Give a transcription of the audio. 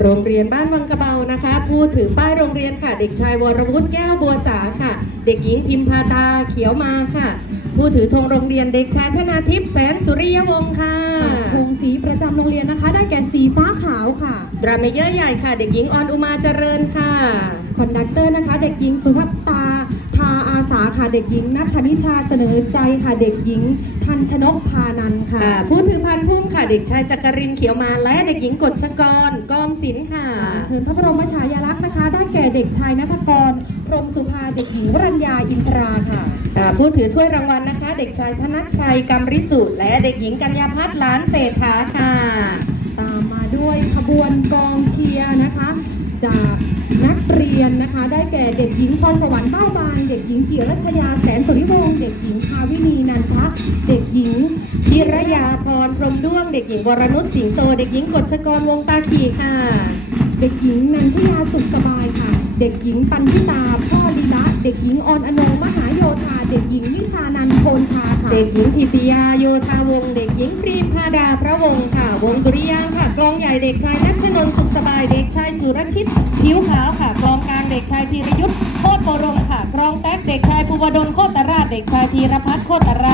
โรงเรียนบ้านวังกระเบานะคะผู้ถือป้ายโรงเรียนค่ะ เด็กชายวรวุฒิแก้วบัวสาค่ะ เด็กหญิงพิมพาตาเขียวมาค่ะ ผู้ถือธงโรงเรียนเด็กชายธนาทิพย์แสนสุริยวงศ์ค่ะธงสีประจำโรงเรียนนะคะ ได้แก่สีฟ้าขาวค่ะดราเมเยอร์ใหญ่ค่ะ เด็กหญิงออนอุมาเจริญค่ะคอนดักเตอร์นะคะ เด็กหญิงสุภัตตาทาอาสาค่ะเด็กหญิงนัทธนิชาเสนอใจค่ะเด็กหญิง ทันชนกพานันท์ค่ะค่ะ ผู้ถือพันพุ่มค่ะ เด็กชายจักรินทร์เขียวมาและเด็กหญิงกฎชกรกองศิลป์ค่ะ เชิญพระบรมฉายาลักษณ์นะคะ ได้แก่เด็กชายนัทกร พรหมสุภาเด็กหญิงวรัญญาอินทราค่ะค่ะผู้ถือถ้วยรางวัลนะคะ เด็กชายธนัชชัยกำริสุและเด็กหญิงกัญญาพัฒน์หลานเศรษฐาค่ะ ตามมาด้วยขบวนกองเชียร์นะคะ จากนักเรียนนะคะ ได้แก่เด็กหญิงพรสวรรค์บ้าบาน เด็กหญิงจิรัชยาแสนสุริวงศ์เด็กหญิงภาวินีนันทะเด็กหญิงพิรยาพรพรมด้วง เด็กหญิงวรนุชสิงโต เด็กหญิงกฎชกรวงตาขีค่ะ เด็กหญิงนันทยาสุขสบายค่ะ เด็กหญิงปันทิตาพ่อลีละเด็กหญิงออนอนงมหาโยธา ด็กหญิงนิชานันท์โพนชาค่ะ เด็กหญิงทิติยาโยธาวงศ์เด็กหญิงพรีมพาดาพระวงศ์ค่ะ วงดุริยางค์ค่ะกลองใหญ่เด็กชายนัชนนท์สุขสบาย เด็กชายสุรชิต ผิวขาวค่ะกลองกลางเด็กชายธีรยุทธ์โคตรบรมค่ะกลองแต๊กเด็กชายภูวดลโคตรราชเด็กชายธีรพัฒน์โคตรราช